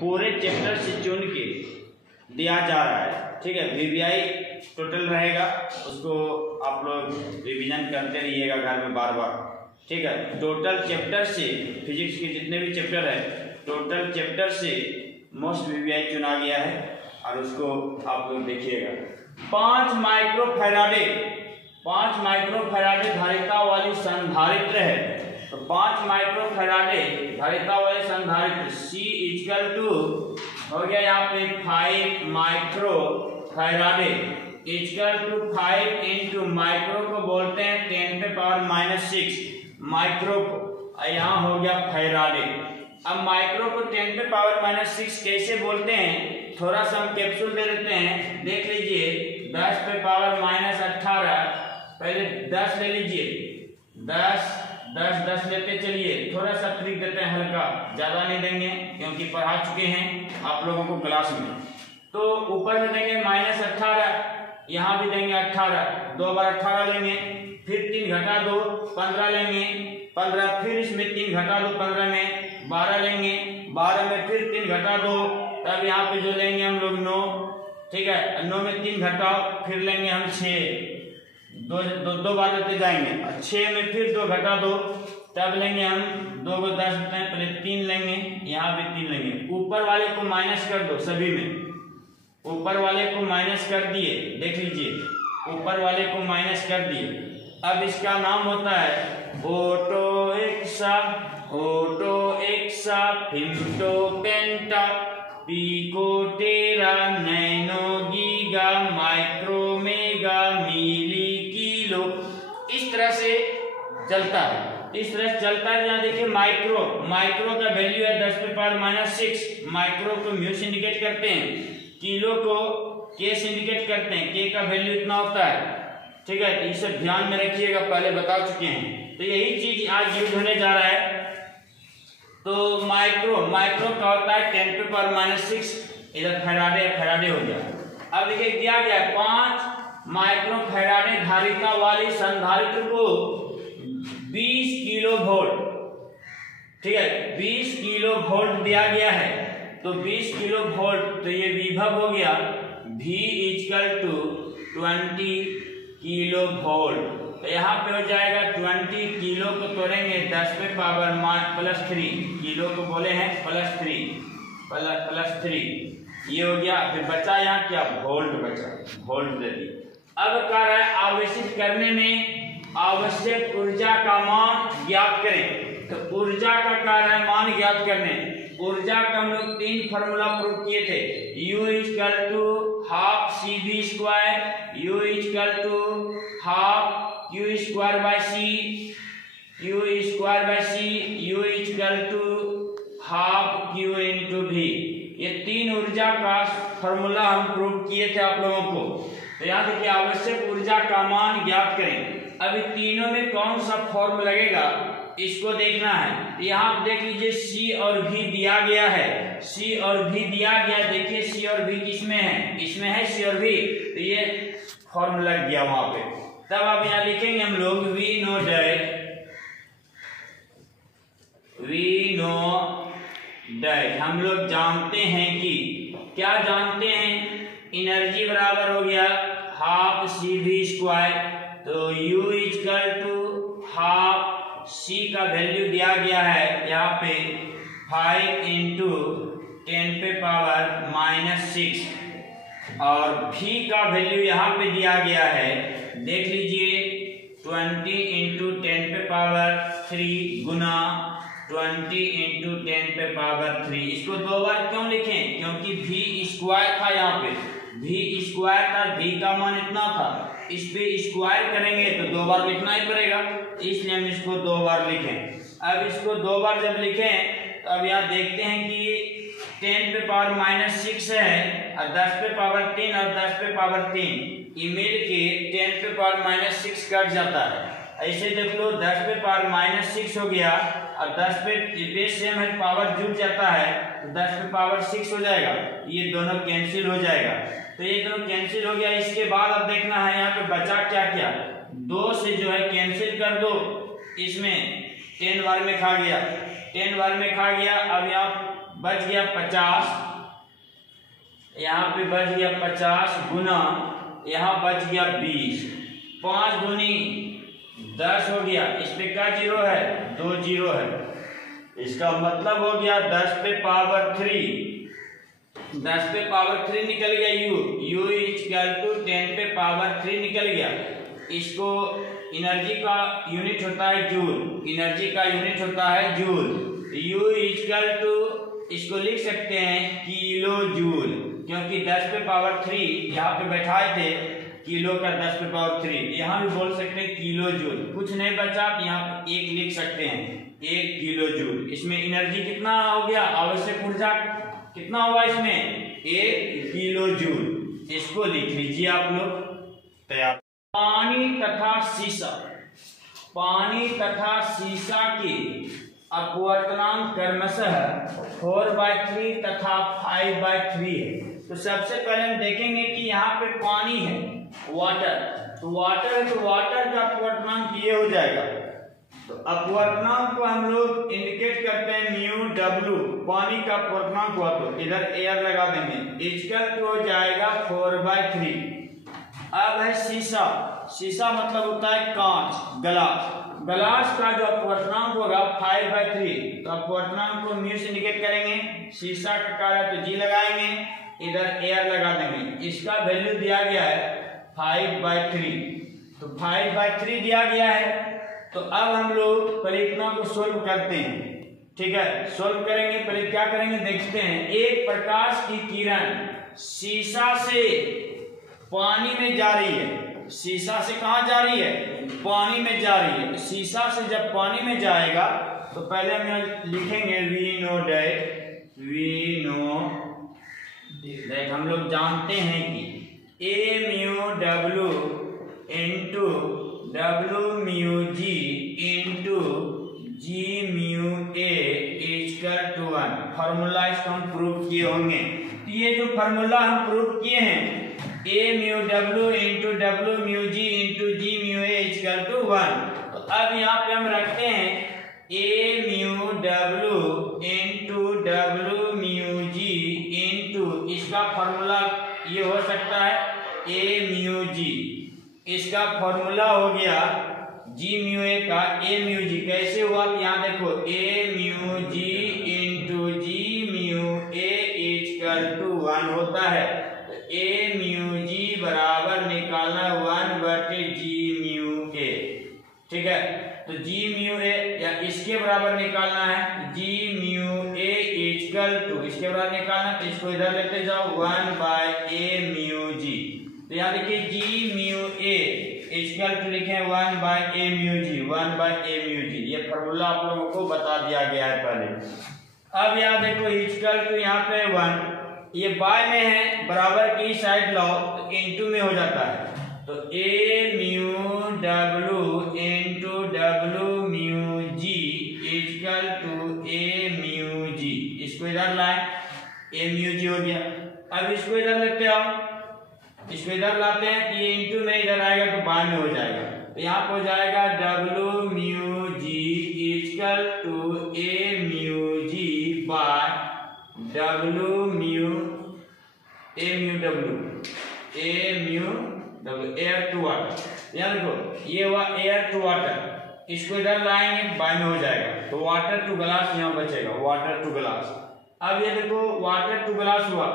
पूरे चैप्टर से चुन के दिया जा रहा है। ठीक है, वीवीआई टोटल रहेगा, उसको आप लोग रिवीजन करते रहिएगा घर में बार बार। ठीक है, टोटल चैप्टर से फिजिक्स के जितने भी चैप्टर है, टोटल चैप्टर से मोस्ट वीवीआई चुना गया है और उसको आप लोग देखिएगा। 5 माइक्रोफैराडे धारिता वाली संधारित्र है। तो 5 माइक्रोफैराडे धारिता वाले संधारित्र C इक्वल टू हो गया यहाँ पे 5 माइक्रोफैराडे इक्वल टू 5 इंटू माइक्रो को बोलते हैं 10 पे पावर -6 माइक्रो को, यहाँ हो गया फैराडे। अब माइक्रो को 10 पे पावर -6 कैसे बोलते हैं, थोड़ा सा हम कैप्सूल दे देते हैं, देख लीजिए। 10 पे पावर -18, पहले 10 ले लीजिए, 10 लेते चलिए, थोड़ा सा ट्रिक देते हैं हल्का, ज्यादा नहीं देंगे क्योंकि पढ़ा चुके हैं आप लोगों को क्लास में। तो ऊपर में देंगे -18, यहाँ भी देंगे 18, 2 बार 18 लेंगे, फिर 3 घटा 2 15 लेंगे, 15 फिर इसमें 3 घटा दो 15 में 12 लेंगे, 12 में फिर 3 घटा दो, तब यहाँ पे जो लेंगे हम लोग 9। ठीक है, 9 में 3 घटाओ, फिर लेंगे हम 6, दो बार लेते जाएंगे, 6 में फिर 2 घटा दो, तब लेंगे हम 2 को 10 होते हैं, पहले 3 लेंगे, यहाँ भी 3 लेंगे। ऊपर वाले को माइनस कर दो, सभी में ऊपर वाले को माइनस कर दिए, देख लीजिए ऊपर वाले को माइनस कर दिए। अब इसका नाम होता है ऑटो एक्सा फिम्टो पेंटा पिको टेरा नैनो गीगा माइक्रो मेगा मिली किलो। इस तरह से चलता है, इस तरह से चलता है। यहाँ देखिए माइक्रो का वैल्यू है 10 पे पावर -6, माइक्रो को म्यू से इंडिकेट करते हैं, किलो को के से इंडिकेट करते हैं, के का वैल्यू इतना होता है। ठीक है, तो इसे ध्यान में रखिएगा, पहले बता चुके हैं। तो यही चीज आज यूज होने जा रहा है। तो माइक्रो का होता है 10 पे पावर -6, इधर फैराडे हो गया। अब देखिए दिया गया 5 माइक्रोफैराडे धारिता वाली संधारित्र को 20 किलो वोल्ट, ठीक है 20 किलो वोल्ट दिया गया है। तो 20 किलो वोल्ट, तो ये विभव हो गया V equal to 20 kilo volt. तो यहाँ पे हो जाएगा 20 किलो को तोड़ेंगे 10 पे पावर +3, किलो को बोले हैं +3, ये हो गया। फिर बचा यहाँ क्या, वोल्ट बचा, वोल्ट दे दी। अब कह रहा है आवेशित करने में आवश्यक ऊर्जा का मान ज्ञात करें। तो ऊर्जा का कार्य है मान ज्ञात करने। ऊर्जा का हम लोग 3 फार्मूला प्रूव किए थे, U equal to ½ CV², U equal to ½ Q² by C, U equal to ½ Q into V। ये 3 ऊर्जा का फार्मूला हम प्रूव किए थे आप लोगों को। तो यहाँ देखिए आवश्यक ऊर्जा का मान ज्ञात करें। अभी तीनों में कौन सा फॉर्म लगेगा इसको देखना है। यहाँ देख लीजिए C और V दिया गया है, C और V दिया गया। देखिए C और V किसमें है, इसमें है C और V, तो ये फॉर्म लग गया वहां पे। तब अब यहाँ लिखेंगे हम लोग वी नो डैट हम लोग जानते हैं कि क्या जानते हैं, एनर्जी बराबर हो गया ½ CV²। तो U इक्वल टू ½ C का वैल्यू दिया गया है यहाँ पे 5 इंटू 10 पे पावर -6 और V का वैल्यू यहाँ पे दिया गया है, देख लीजिए 20 इंटू 10 पे पावर 3 गुना 20 इंटू 10 पे पावर 3। इसको 2 बार क्यों लिखें, क्योंकि V² था यहाँ पे, V² था, V का मान इतना था, इस पे स्क्वायर करेंगे तो 2 बार लिखना ही पड़ेगा, इसलिए हम इसको 2 बार लिखें। अब इसको 2 बार जब लिखें तो अब यहाँ देखते हैं कि 10 पे पावर -6 है और 10 पे पावर 3 और 10 पे पावर 3 ये मिल के 10 पे पावर -6 कट जाता है। ऐसे देख लो 10 पे पावर -6 हो गया और 10 पे बेस सेम है, पावर जुड़ जाता है तो 10 पे पावर 6 हो जाएगा, ये दोनों कैंसिल हो जाएगा। तो ये दोनों कैंसिल हो गया। इसके बाद अब देखना है यहाँ पे बचा क्या क्या, 2 से जो है कैंसिल कर दो, इसमें 10 बार में खा गया, 10 बार में खा गया। अब यहाँ बच गया 50, यहाँ पे बच गया 50 गुना यहाँ बच गया 20, 5 गुनी 10 हो गया। इस पे क्या जीरो है? 2 जीरो है। इसका मतलब हो गया 10 पे पावर 3, 10 पे पावर 3 निकल गया u इक्वल टू 10 पे पावर 3 निकल गया। इसको एनर्जी का यूनिट होता है जूल, एनर्जी का यूनिट होता है जूल। u इक्वल टू इसको लिख सकते हैं किलो जूल, क्योंकि 10 पे पावर 3 यहाँ पे बैठाए थे, किलो का 10 पे पावर 3, यहाँ भी बोल सकते हैं किलो जूल। कुछ नहीं बचा तो यहाँ एक लिख सकते हैं, 1 किलो जूल। इसमें एनर्जी कितना हो गया? आवश्यक ऊर्जा कितना हुआ इसमें? 1 किलो जूल। इसको लिख लीजिए आप लोग। तैयार। पानी तथा सीसा, पानी तथा सीसा की अपवर्तनांक क्रमशः 4/3 तथा 5/3 है। तो सबसे पहले हम देखेंगे कि यहाँ पे पानी है, वाटर, तो वाटर है तो वाटर का अपवर्तनांक ये हो जाएगा। तो अपवर्तनांक को हम लोग इंडिकेट करते हैं म्यू डब्ल्यू, पानी का अपवर्तनांक हुआ तो इधर एयर लगा देंगे, इक्वल टू हो जाएगा 4/3। अब है शीशा, शीशा मतलब होता है कांच, ग्लास, ग्लास का जो अपवर्तनांक होगा 5/3, तो अपवर्तनांक को म्यू से इंडिकेट करेंगे। शीशा का कार्य तो जी लगाएंगे, इधर एयर लगा देंगे। इसका वैल्यू दिया गया है 5/3, तो 5/3 दिया गया है। तो अब हम लोग परिकल्पना को सोल्व करते हैं, ठीक है। सोल्व करेंगे, पहले क्या करेंगे देखते हैं। एक प्रकाश की किरण शीशा से पानी में जा रही है, शीशा से कहाँ जा रही है? पानी में जा रही है। शीशा से जब पानी में जाएगा तो पहले हम लिखेंगे we know that, we know that हम लोग जानते हैं कि A mu W into W mu G into G mu A equal to 1। Formula इसको हम प्रूव किए होंगे। तो ये जो फॉर्मूला हम प्रूव किए हैं, A mu W into W mu G into G mu A equal to 1। तो अब यहाँ पे हम रखते हैं A mu W into W mu G into, इसका फॉर्मूला ये हो सकता है ए म्यू जी, इसका फॉर्मूला हो गया जी म्यू ए का ए म्यू जी। कैसे हुआ? यहाँ देखो A mu G into G mu A equal to 1 होता है। तो ए म्यू जी बराबर निकालना 1/जी म्यू ए, ठीक है। तो जी म्यू ए या इसके बराबर निकालना है, जी म्यू ए इक्वल टू इसके बराबर निकालना, तो इसको इधर लेते जाओ 1/ए म्यू जी। तो यहाँ देखिए जी म्यू ए इक्वल टू लिखे 1/ए म्यू जी, 1/ए म्यू जी। ये फॉर्मूला आप लोगों को बता दिया गया है पहले। अब यहाँ देखो इक्वल टू यहाँ पे 1, ये बाय में है, बराबर की साइड लाओ तो इनटू में हो जाता है। तो A mu W into W mu G equal to A mu G. इसको इधर लाए, ए म्यू जी हो गया। अब इसको इधर लेते आओ, इसको इधर लाते हैं कि ये इंटू में इधर आएगा तो बाय में हो जाएगा। तो यहाँ पे हो जाएगा W mu G equal to A mu G by W mu A mu W, A mu W, air to water. यहाँ देखो ये हुआ एयर टू वाटर, इसको इधर लाएंगे बाय में हो जाएगा। तो वाटर टू ग्लास यहाँ बचेगा, वाटर टू ग्लास। अब ये देखो वाटर टू ग्लास हुआ,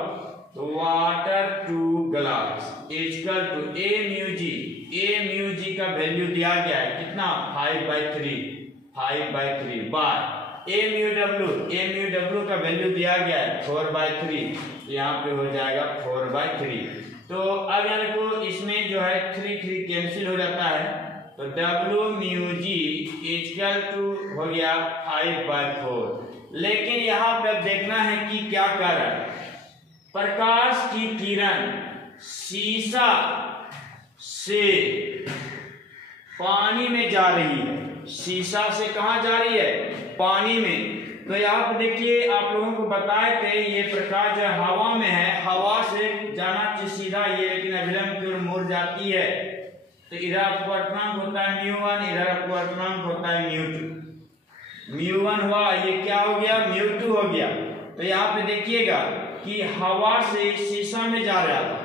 तो water two glass equal to A mu g, a mu g का वैल्यू दिया गया है कितना? 5/3, 5/3 by a mu W, A mu W का वैल्यू दिया गया है 4/3, यहाँ पे हो जाएगा 4/3। तो अब यहाँ देखो इसमें जो है 3 कैंसिल हो जाता है, तो W mu G equal to हो गया 5/4। लेकिन यहाँ पे अब देखना है कि क्या कर रहा है। प्रकाश की किरण शीशा से पानी में जा रही है, शीशा से कहाँ जा रही है? पानी में। तो यहाँ पे देखिए आप लोगों को बताए थे ये प्रकाश जो हवा में है, हवा से जाना चाहिए सीधा ये, लेकिन अभिलंब की ओर मुड़ जाती है। तो इधर अपवर्तनांक होता है μ1, इधर अपवर्तनांक होता है μ2। μ1 हुआ, ये क्या हो गया? μ2 हो गया। तो यहाँ पे देखिएगा कि हवा से शीशा में जा रहा था,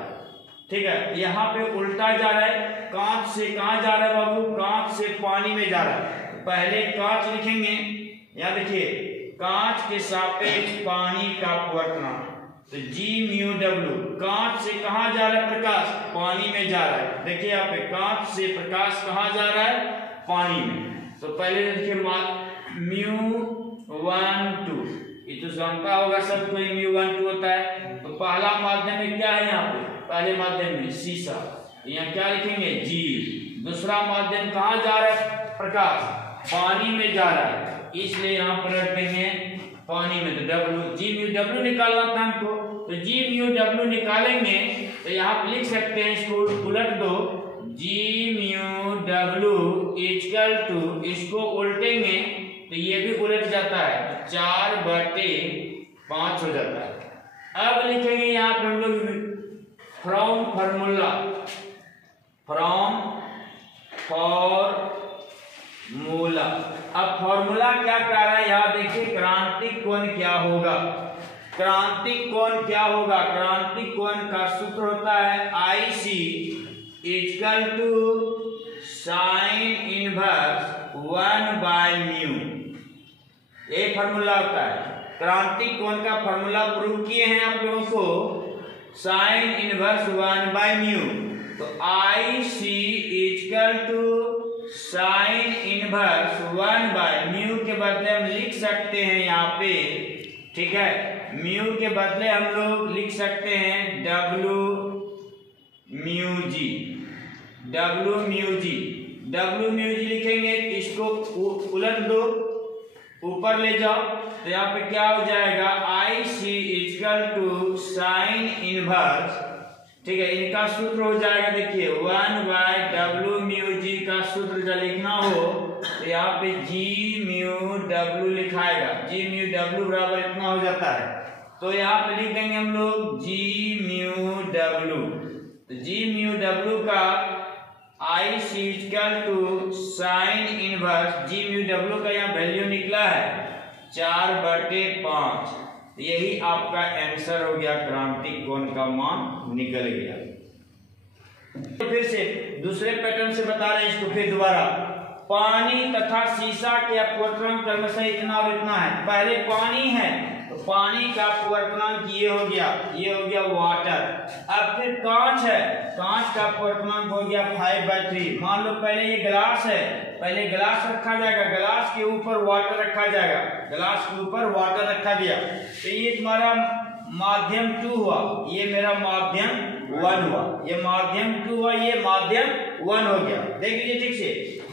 ठीक है, यहाँ पे उल्टा जा रहा है, कांच से कहाँ जा रहा है बाबू, कांच से पानी में जा रहा है। तो पहले कांच लिखेंगे, यहाँ देखिए कांच के सापेक्ष पानी का अपवर्तनांक, तो जी म्यू डब्ल्यू, कांच से कहाँ जा रहा है प्रकाश, पानी में जा रहा है। देखिए यहाँ पे कांच से प्रकाश कहाँ जा रहा है, पानी में। तो पहले देखिए म्यू 1 2, ये तो जानता होगा सब कोई म्यू 1 2 होता है। तो पहला माध्यम में क्या है, यहाँ पे पहले माध्यम में शीशा, तो यहाँ क्या लिखेंगे जी। दूसरा माध्यम कहाँ जा रहा है प्रकाश, पानी में जा रहा है, इसलिए यहाँ पर रख देंगे पानी में। तो डब्ल्यू, जी म्यू डब्ल्यू निकालना था हमको, तो जी म्यू डब्ल्यू निकालेंगे तो यहाँ पे लिख सकते हैं, इसको उलट दो, जी म्यू डब्ल्यू इक्वल टू, इसको उल्टेंगे तो ये भी उलट जाता है, तो 4/5 हो जाता है। अब लिखेंगे यहाँ पे हम लोग फ्रॉम फार्मूला, फ्रॉम फॉर्मूला। अब फॉर्मूला क्या कह रहा है, यहाँ देखिए क्रांतिक कोण क्या होगा, क्रांतिक कोण क्या होगा, क्रांतिक कोण का सूत्र होता है IC equal to sine inverse 1/μ, ये फॉर्मूला होता है। क्रांतिक कोण का फॉर्मूला प्रूव किए हैं आप लोगों को, साइन इनवर्स 1/μ। तो IC equal to sine inverse 1/μ के बदले हम लिख सकते हैं यहाँ पे, ठीक है, म्यू के बदले हम लोग लिख सकते हैं W mu G, W mu G, W mu G लिखेंगे, इसको उलट दो, ऊपर ले जाओ, तो यहाँ पे क्या हो जाएगा IC equal to sine inverse, ठीक है, इनका सूत्र हो जाएगा, देखिए 1/W म्यू जी का सूत्र जब लिखना हो तो यहाँ पे जी म्यू डब्ल्यू लिखाएगा, जी म्यू डब्ल्यू बराबर इतना हो जाता है। तो यहाँ पे लिख देंगे हम लोग जी म्यू डब्ल्यू, तो जी म्यू डब्ल्यू का IC equal to sine inverse, G mu W का यहाँ वैल्यू निकला है 4/5, यही आपका आंसर हो गया, क्रांतिक कोण का मान निकल गया। तो फिर से दूसरे पैटर्न से बता रहे हैं इसको फिर दोबारा, पानी तथा शीशा के अपवर्तनांक क्रमशः इतना और इतना है। पहले पानी है तो पानी का अपवर्तनांक ये हो गया वाटर। अब फिर कांच है, कांच का अपवर्तनांक हो गया 5/3। मान लो पहले ये गिलास है, पहले गिलास रखा जाएगा, गिलास के ऊपर वाटर रखा जाएगा, गिलास के ऊपर वाटर रखा गया, तो ये तुम्हारा माध्यम 2 हुआ, ये मेरा माध्यम 1 हुआ, ये माध्यम 2 हुआ, ये माध्यम 1 हो गया। देख लीजिए ठीक से,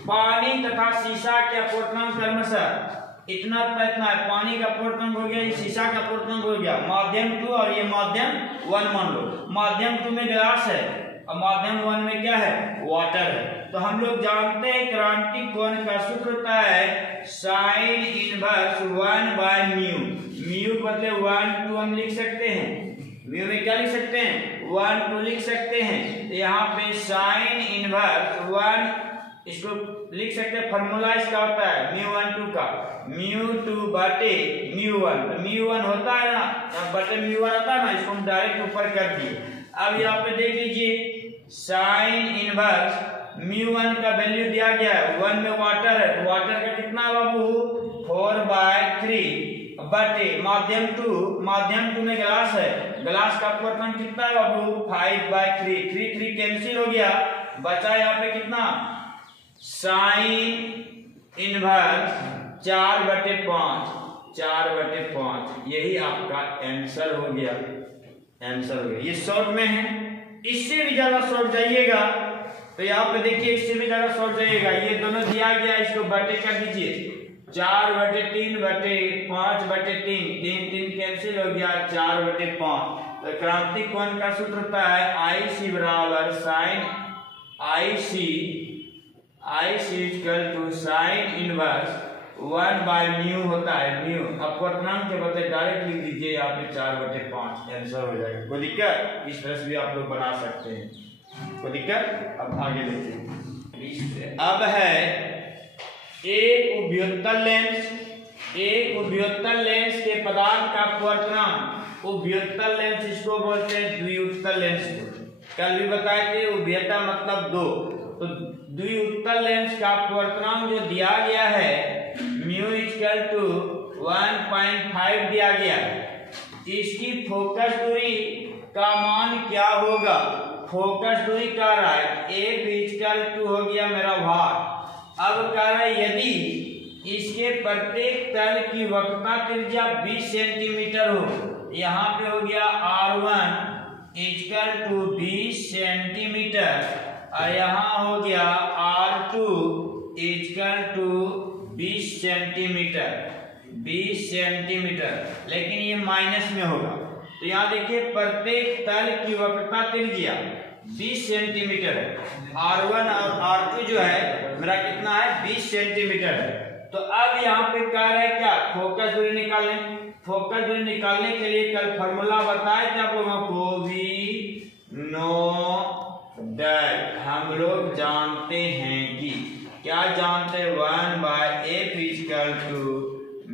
पानी तथा शीशा के अपवर्तनांक क्रमशः इतना है, पानी का अपवर्तनांक हो गया, ये शीशा का अपवर्तनांक हो गया, माध्यम 2 और ये माध्यम 1 मान लो। माध्यम 2 में गिलास है और माध्यम 1 में क्या है, वाटर है। तो हम लोग जानते हैं क्रांतिक कोण का सूत्र होता है साइन इनवर्स 1/μ, म्यू बदले 1 2 हम लिख सकते हैं, म्यू में क्या लिख सकते हैं 1 2 लिख सकते हैं। तो यहाँ पे साइन इनवर्स 1, इसको लिख सकते हैं, फॉर्मूला इसका होता है μ1 2 का μ2 बटे μ1, तो μ1 होता है ना, बटे μ1 होता है ना, इसको हम डायरेक्ट ऊपर कर दिए। अब यहाँ पे देख लीजिए साइन इनवर्स μ1 का वैल्यू दिया गया है, 1 में वाटर है, तो वाटर का कितना बाबू 4/3 बटे माध्यम 2 में गिलास है, गिलास का अपवर्तनांक कितना है बाबू 5/3, 3 कैंसिल हो गया, बचा यहाँ पे कितना साइन इनवर्स 4/5, 4/5, यही आपका आंसर हो गया, आंसर हो गया। ये शॉर्ट में है, इससे भी ज्यादा शॉर्ट जाइएगा तो यहाँ पे देखिए, इससे भी ज्यादा शॉर्ट जाइएगा, ये दोनों दिया गया, इसको बटे कर दीजिए, 4/3 बटे 5/3, 3 कैंसिल हो गया, 4/5। तो क्रांतिक कोण का सूत्र होता है IC बराबर sine IC equal to sine inverse 1/μ होता है, म्यू अपवर्तनांक के बदले डायरेक्ट लिख दीजिए, यहाँ पे 4/5 आंसर हो जाएगा। कोई दिक्कत, इस तरह से भी आप लोग बना सकते हैं, कोई दिक्कत। अब आगे देखिए, अब है एक उभयोत्तल लेंस एक उभयोत्तल लेंस के पदार्थ का अपवर्तनांक, उभयोत्तल लेंस इसको बोलते हैं, द्विउत्तल लेंस को कल भी बताए थे। उभयता मतलब दो, तो द्विउत्तल लेंस का अपवर्तनांक जो दिया गया है म्यू इक्वल टू 1.5 दिया गया। इसकी फोकस दूरी का मान क्या होगा? फोकस दूरी कह रहा है ए इक्वल टू हो गया मेरा भार। अब कह रहा है यदि इसके प्रत्येक तल की वक्रता त्रिज्या 20 सेंटीमीटर हो, यहाँ पे हो गया R1 इक्वल टू 20 सेंटीमीटर और यहाँ हो गया R2 equal to 20 centimetre, 20 centimetre, लेकिन ये माइनस में होगा। तो यहाँ देखिए प्रत्येक तल की वक्रता त्रिज्या 20 सेंटीमीटर है, R1 और R2 जो है मेरा कितना है 20 सेंटीमीटर है। तो अब यहाँ पे कह रहे हैं क्या? फोकस दूरी निकालने। फोकस दूरी निकालने के लिए कल फॉर्मूला बताए थे आप लोगों को, वी नो दैट। हम लोग जानते हैं कि क्या जानते हैं? 1/f equal to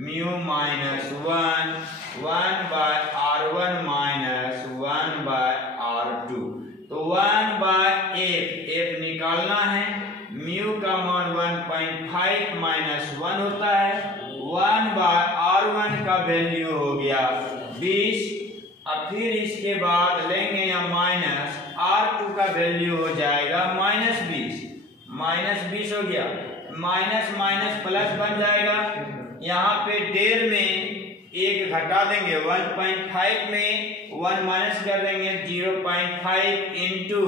mu minus 1/r1 minus 1/r2। तो 1/f निकालना है, म्यू का मान 1.5 माइनस 1 होता है, 1/r1 का वैल्यू हो गया 20। अब फिर इसके बाद लेंगे या माइनस r2 का वैल्यू हो जाएगा -20, -20 हो गया, माइनस माइनस प्लस बन जाएगा। यहाँ पे 1.5 में एक घटा देंगे, 1.5 में 1 माइनस कर देंगे, 0.5 इंटू,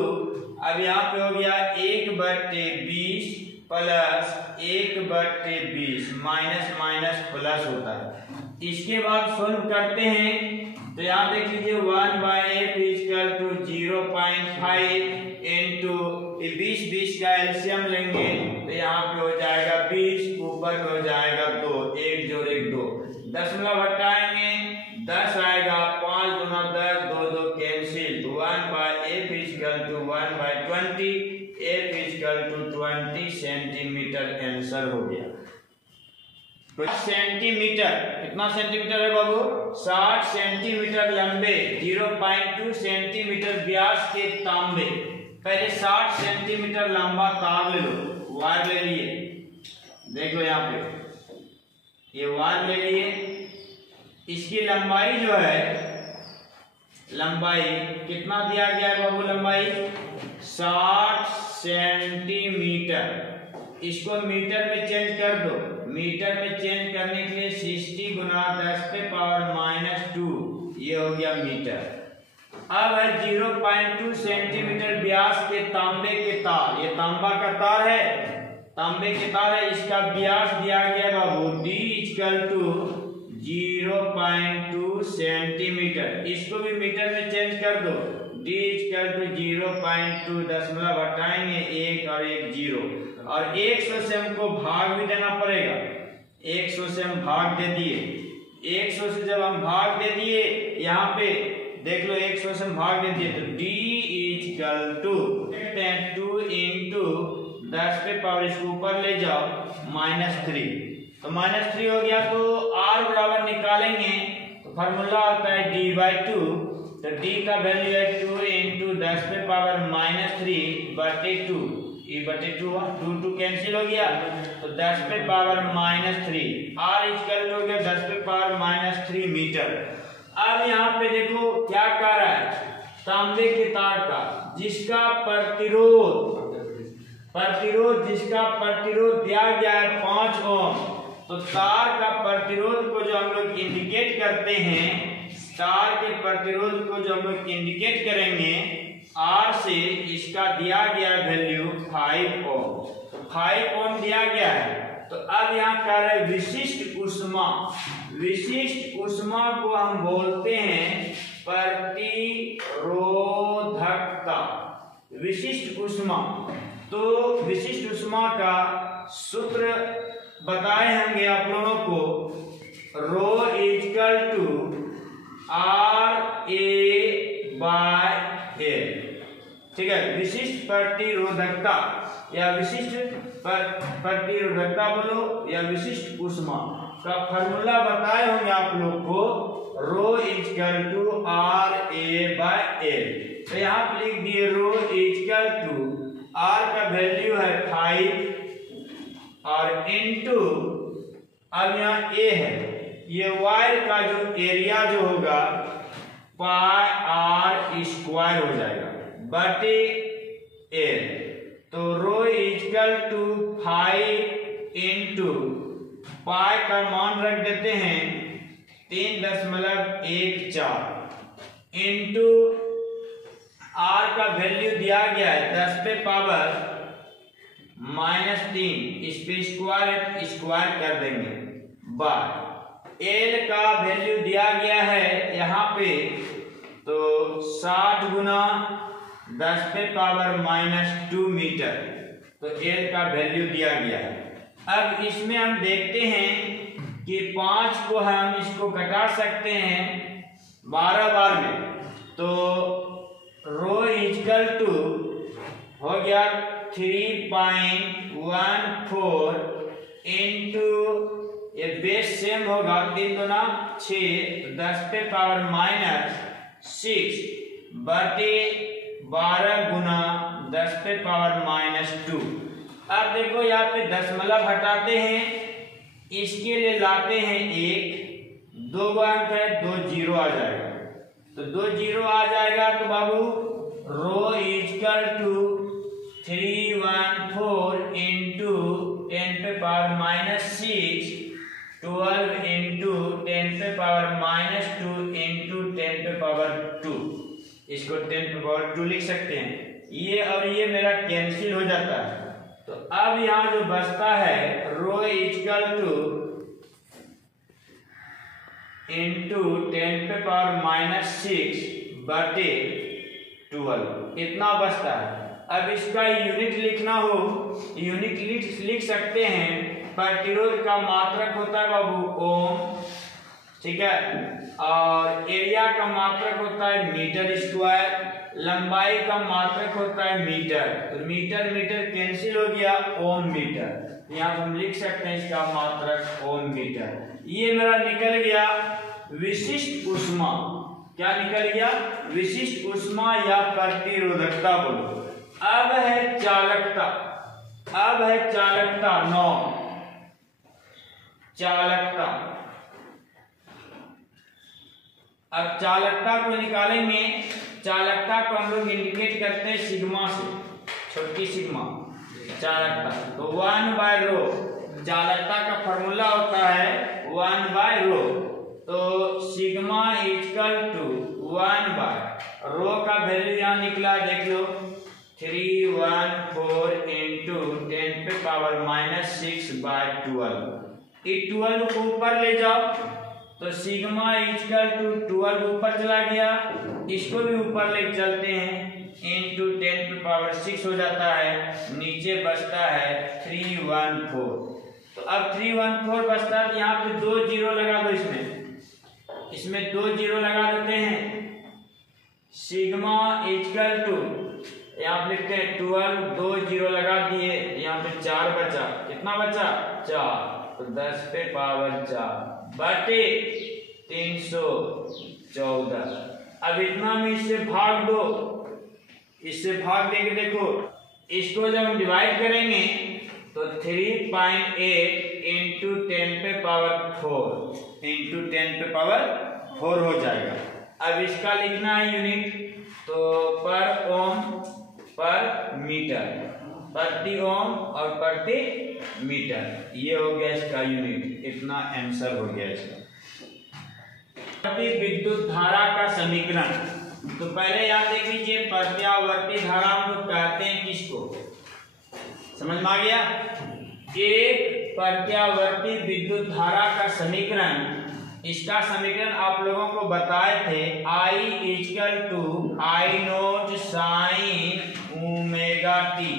अब यहाँ पे हो गया 1/20 प्लस 1/20, माइनस माइनस प्लस होता है। इसके बाद सोल्व करते हैं तो यहाँ देख लीजिए 1/f इक्वल टू 0.5 इंटू 20 का एलसीएम लेंगे तो यहाँ पे हो जाएगा 20, ऊपर हो जाएगा 2, 1 जोड़ 1 2, दशमलव हटाएंगे 10 आएगा, 5 दूना 10, 2 2 cancel, 1/f equal to 1/20, f equal to 20 centimetre answer हो गया। सेंटीमीटर, कितना सेंटीमीटर है बाबू? 60 सेंटीमीटर लंबे, 0.2 सेंटीमीटर व्यास के तांबे। पहले 60 सेंटीमीटर लंबा तार ले लो, वायर ले लिए, देख लो यहाँ पे ये वायर ले लिए। इसकी लंबाई जो है, लंबाई कितना दिया गया है बाबू? लंबाई 60 सेंटीमीटर। इसको मीटर में चेंज कर दो, मीटर में चेंज करने के लिए 60 गुना 10⁻², ये हो गया मीटर। अब है 0.2 सेंटीमीटर व्यास के तांबे के तार, ये तांबा का तार है, तांबे के तार है, इसका व्यास दिया गया बाबू d इक्वल टू 0.2 सेंटीमीटर। इसको भी मीटर में चेंज कर दो, d इक्वल टू 0.2, दशमलव हटाएंगे 1 और 1 0, और 100 से हमको भाग भी देना पड़ेगा। 100 से हम भाग दे दिए, 100 से जब हम भाग दे दिए, यहाँ पे देख लो 100 से हम भाग दे दिए तो d इक्वल टू 2 इंटू 10 पे पावर, इसको ऊपर ले जाओ -3, तो -3 हो गया। तो r बराबर निकालेंगे तो फार्मूला होता है d/2, तो d का वैल्यू है 2 इंटू 10 पे पावर -3/2, ये बटे 2 कैंसिल हो गया, तो 10 पे पावर -3, r इक्वल हो गया 10 पे पावर -3 मीटर। अब यहाँ पे देखो क्या कह रहा है, तांबे के तार का जिसका प्रतिरोध दिया गया है 5 ओम, तो तार का प्रतिरोध को जो हम लोग इंडिकेट करते हैं, तार के प्रतिरोध को जो हम लोग इंडिकेट करेंगे R से, इसका दिया गया वैल्यू 5 ओम, 5 ओम दिया गया है। तो अब यहाँ कह रहे विशिष्ट ऊष्मा, विशिष्ट ऊष्मा को हम बोलते हैं प्रतिरोधकता, विशिष्ट ऊष्मा। तो विशिष्ट ऊष्मा का सूत्र बताए होंगे आप लोगों को, रो इक्वल टू RA/L, ठीक है। विशिष्ट प्रतिरोधकता या विशिष्ट प्रतिरोधकता बोलो या विशिष्ट ऊष्मा, का फॉर्मूला बताए होंगे आप लोग को, rho equal to R A by L. तो यहाँ पे लिख दिए रो इक्वल टू आर का वैल्यू है 5 और इनटू, अब यहाँ ए है, ये वायर का जो एरिया जो होगा पाई आर स्क्वायर हो जाएगा बटे एल। तो रो इक्वल टू 5 इंटू पाई का मान रख देते हैं 3.14 इंटू आर का वैल्यू दिया गया है 10 पे पावर -3, इस पे स्क्वायर कर देंगे बाय एल का वैल्यू दिया गया है यहाँ पे, तो 60 गुना 10 पे पावर -2 मीटर, तो एल का वैल्यू दिया गया है। अब इसमें हम देखते हैं कि 5 को हम इसको घटा सकते हैं 12 बार में, तो रो इक्वल टू हो गया 3.14 इंटू, ये बेस सेम होगा 3 गुना 6, 10 पे पावर -6 बटे 12 गुना 10 पे पावर -2। अब देखो यहाँ पे दशमलव हटाते हैं, इसके लिए लाते हैं 1, 2 अंक है 2 जीरो आ जाएगा, तो 2 जीरो आ जाएगा, तो बाबू रो इक्वल टू 314 इंटू 10 पे पावर -6, 12 इंटू 10 पे पावर -2 इंटू 10 पे पावर 2, इसको 10 पे पावर 2 लिख सकते हैं। ये और ये मेरा कैंसिल हो जाता है, तो अब यहाँ जो बचता है रो इक्वल टू इंटू 10 पे पावर -6 बटे 12, इतना बचता है। अब इसका यूनिट लिखना हो, यूनिट लिख सकते हैं, प्रतिरोध का मात्रक होता है बाबू ओम, ठीक है, और एरिया का मात्रक होता है मीटर स्क्वायर, लंबाई का मात्रक होता है मीटर, तो मीटर मीटर कैंसिल हो गया, ओम मीटर, यहाँ हम लिख सकते हैं इसका मात्रक ओम मीटर। ये मेरा निकल गया विशिष्ट ऊष्मा, क्या निकल गया, विशिष्ट ऊष्मा या प्रतिरोधकता बोलो। अब है चालकता, अब है चालकता 9, चालकता। अब चालकता को निकालेंगे, चालकता को हम लोग इंडिकेट करते हैं सिग्मा से, छोटी सिग्मा चालकता, तो 1/ρ, चालकता का फॉर्मूला होता है 1/ρ, तो सिग्मा इक्वल टू 1/ρ का वैल्यू यहाँ निकला, देख लो 314 इंटू 10 पे पावर -6/12, इस 12 को ऊपर ले जाओ, तो सिग्मा इक्वल टू 12 ऊपर चला गया, इसको भी ऊपर ले चलते हैं, इंटू 10 पे पावर 6 हो जाता है, नीचे बचता है 314, तो अब 314 बचता है, यहाँ पे 2 जीरो लगा दो, इसमें 2 जीरो लगा देते हैं, सिग्मा इक्वल टू यहाँ पे लिखते हैं 12, 2 जीरो लगा दिए, यहाँ पे 4 बचा, कितना बचा 4, तो 10 पे पावर 4 बटे 314। अब इतना में इससे भाग दो, इससे भाग देके देखो, इसको जब हम डिवाइड करेंगे तो 3.8 इंटू 10 पे पावर 4 इंटू 10 पे पावर 4 हो जाएगा। अब इसका लिखना है यूनिट, तो पर ओम पर मीटर, प्रति ओम और प्रति मीटर, ये हो गया इसका यूनिट, इतना आंसर हो गया इसका। प्रति विद्युत धारा का समीकरण, तो पहले याद देख लीजिए, प्रत्यावर्ती धारा हम लोग कहते हैं किसको, समझ में आ गया। एक प्रत्यावर्ती विद्युत धारा का समीकरण, इसका समीकरण आप लोगों को बताए थे, I equal to I naught sine omega T,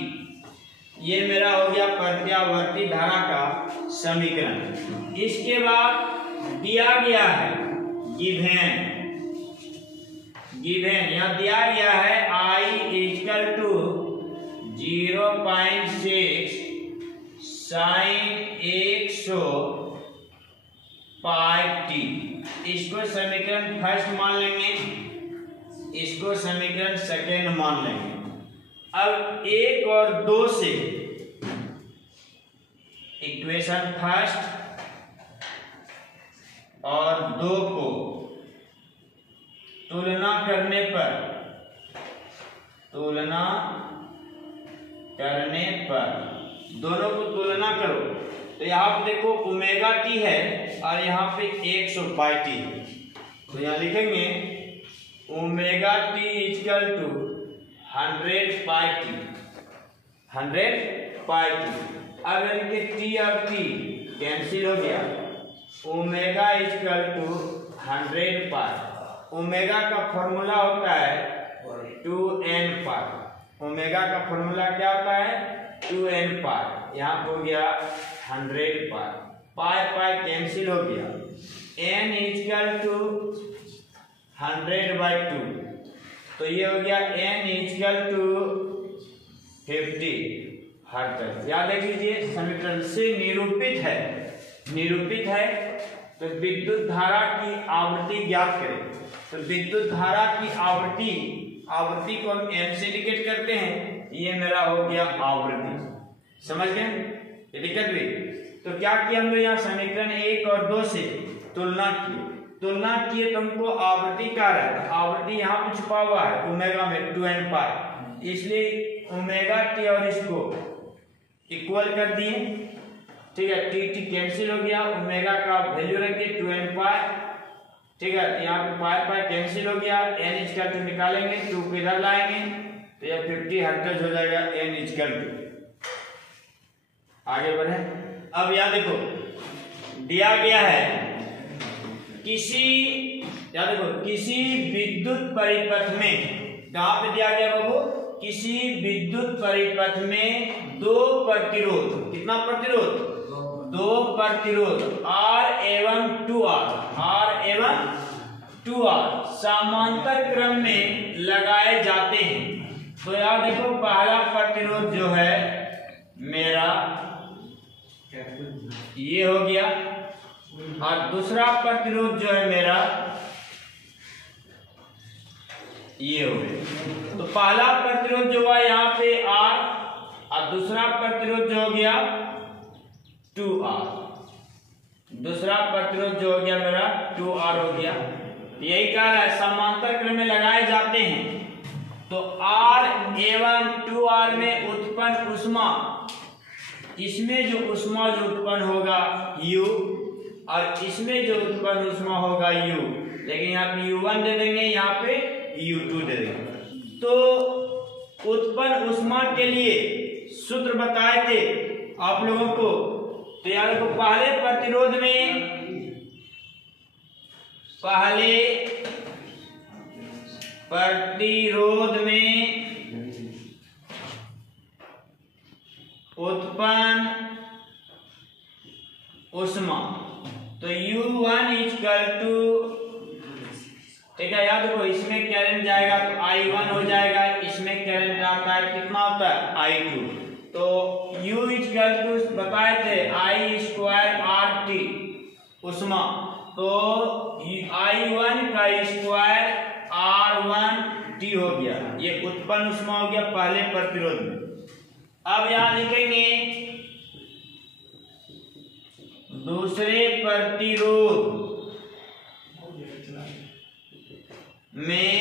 ये मेरा हो गया प्रत्यावर्ती धारा का समीकरण। इसके बाद दिया गया है गिवेन, यह दिया गया है I equal to 0.6 sine 100 pi T. इसको समीकरण फर्स्ट मान लेंगे, इसको समीकरण सेकेंड मान लेंगे। अब 1 और 2 से इक्वेशन फर्स्ट और 2 को तुलना करने पर दोनों को तुलना करो तो यहाँ पे देखो ओमेगा टी है और यहाँ पे 100 पाई टी है। तो यहाँ लिखेंगे omega t equal to 100 pi t, 100 pi t. अब इनके टी और टी कैंसिल हो गया, omega equal to 100 pi. Omega का फॉर्मूला होता है 2n पाई। ओमेगा का फॉर्मूला क्या होता है 2n पाई। यहाँ हो गया 100 पाई, पाई पाई कैंसिल हो गया, n इक्वल टू 100/2। तो ये हो गया n इक्वल टू 50 हर तरफ। याद रख लीजिए समीकरण से निरूपित है तो विद्युत धारा की आवृत्ति ज्ञात करें। तो विद्युत धारा की आवृत्ति को हम m से इंडिकेट करते हैं, ये मेरा हो गया आवृत्ति। समझ गए ये दिक्कत हुई? तो क्या किया हम लोग यहाँ समीकरण 1 और 2 से तुलना किए तो हमको आवृत्ति क्या है, आवृत्ति यहाँ पे छुपा हुआ है ओमेगा में 2n पाई, इसलिए ओमेगा टी और इसको इक्वल कर दिए। ठीक है, टी टी कैंसिल हो गया, ओमेगा का वैल्यू रख दिए 2n पाई। ठीक है, यहाँ पे पाई पाई कैंसिल हो गया, n इक्वल टू निकालेंगे, 2 को इधर लाएंगे तो यह 50 हर्ट्ज हो जाएगा n इक्वल टू। आगे बढ़े। अब यहाँ देखो दिया गया है किसी विद्युत परिपथ में, कहाँ पे दिया गया बाबू, किसी विद्युत परिपथ में 2 प्रतिरोध, कितना प्रतिरोध, 2 प्रतिरोध R एवं 2R समांतर क्रम में लगाए जाते हैं। तो यार देखो पहला प्रतिरोध जो है मेरा ये हो गया और दूसरा प्रतिरोध जो है मेरा ये हो गया। तो पहला प्रतिरोध जो हुआ यहाँ पे R और दूसरा प्रतिरोध जो हो गया 2R, दूसरा प्रतिरोध जो हो गया मेरा 2R हो गया। यही कह रहा है समांतर क्रम में लगाए जाते हैं तो R एवं 2R में उत्पन्न ऊष्मा, इसमें जो ऊष्मा जो उत्पन्न होगा U और इसमें जो उत्पन्न ऊष्मा होगा U, लेकिन यहाँ पे U1 दे देंगे, यहाँ पे U2 दे देंगे। तो उत्पन्न ऊष्मा के लिए सूत्र बताए थे आप लोगों को। तो यार को पहले प्रतिरोध में उत्पन्न ऊष्मा तो U1 इक्वल टू, ठीक है याद रखो, इसमें करंट जाएगा तो I1 हो जाएगा, इसमें करंट आता है कितना होता है I2। तो U इक्वल टू बताए थे I² RT ऊष्मा, तो I1 का स्क्वायर R1T हो गया, ये उत्पन्न ऊष्मा हो गया पहले प्रतिरोध में। अब यहां लिखेंगे दूसरे प्रतिरोध में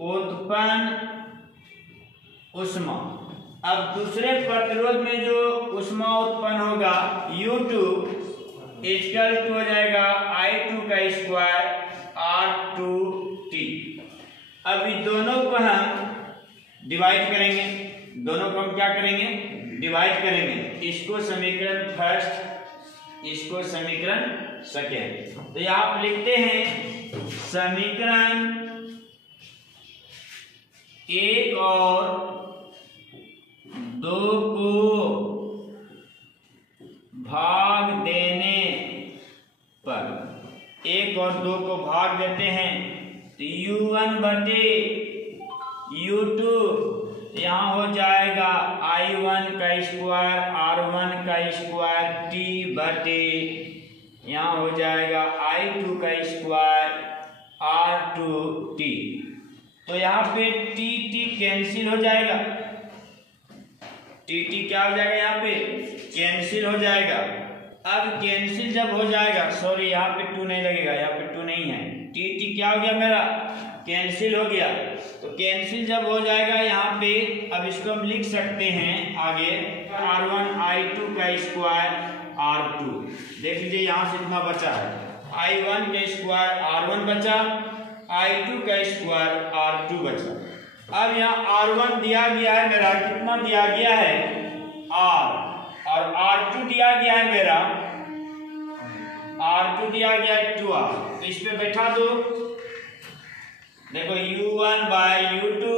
उत्पन्न ऊष्मा। अब दूसरे प्रतिरोध में जो ऊष्मा उत्पन्न होगा U2 इक्वल टू हो जाएगा I2 का स्क्वायर R2T। अब इन दोनों को हम डिवाइड करेंगे, दोनों को हम क्या करेंगे, डिवाइड करेंगे। इसको समीकरण फर्स्ट, इसको समीकरण सेकेंड। तो यहाँ आप लिखते हैं समीकरण 1 और 2 को भाग देने पर, 1 और 2 को भाग देते हैं तो U1 बटे U2 यहाँ हो जाएगा I1 का स्क्वायर R1 का स्क्वायर T बटे यहाँ हो जाएगा I2 का स्क्वायर R2T। तो यहाँ पे T कैंसिल हो जाएगा, T क्या हो जाएगा, यहाँ पे कैंसिल हो जाएगा। अब कैंसिल जब हो जाएगा, सॉरी यहाँ पे 2 नहीं लगेगा, यहाँ पे 2 नहीं है, T क्या हो गया मेरा, कैंसिल हो गया। तो कैंसिल जब हो जाएगा यहाँ पे, अब इसको हम लिख सकते हैं आगे R1 I2 का स्क्वायर R2। देख लीजिए यहाँ से इतना बचा है, I1 का स्क्वायर R1 बचा, I2 का स्क्वायर R2 बचा। अब यहाँ R1 दिया गया है मेरा, कितना दिया गया है R, और R2 दिया गया है मेरा, R2 दिया गया है 2R। तो इस पे बैठा दो, देखो U1 by U2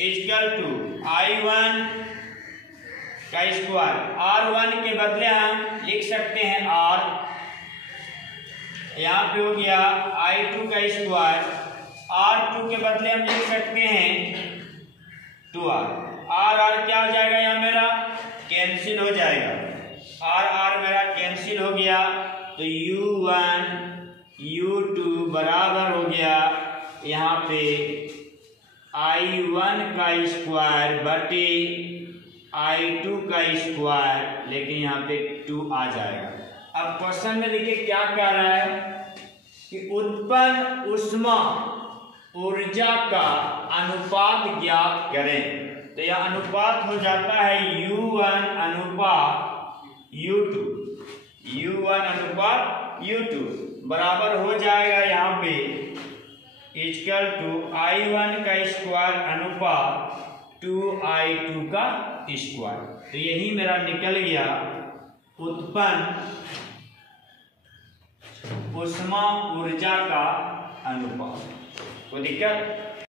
equal to I1 का स्क्वायर, R1 के बदले हम लिख सकते हैं R, यहाँ पे हो गया I2 का स्क्वायर, R2 के बदले हम लिख सकते हैं 2R। R क्या हो जाएगा, यहाँ मेरा कैंसिल हो जाएगा, R मेरा कैंसिल हो गया। तो U1 U2 बराबर हो गया यहाँ पे I1 का स्क्वायर बटे I2 का स्क्वायर, लेकिन यहाँ पे 2 आ जाएगा। अब क्वेश्चन में देखिए क्या कह रहा है कि उत्पन्न ऊष्मा ऊर्जा का अनुपात ज्ञात करें। तो यह अनुपात हो जाता है U1 अनुपात U2, U1 अनुपात U2 बराबर हो जाएगा यहाँ पे इक्वल टू I1 का स्क्वायर अनुपात 2I2 का स्क्वायर। तो यही मेरा निकल गया उत्पन्न ऊष्मा ऊर्जा का अनुपात। कोई दिक्कत?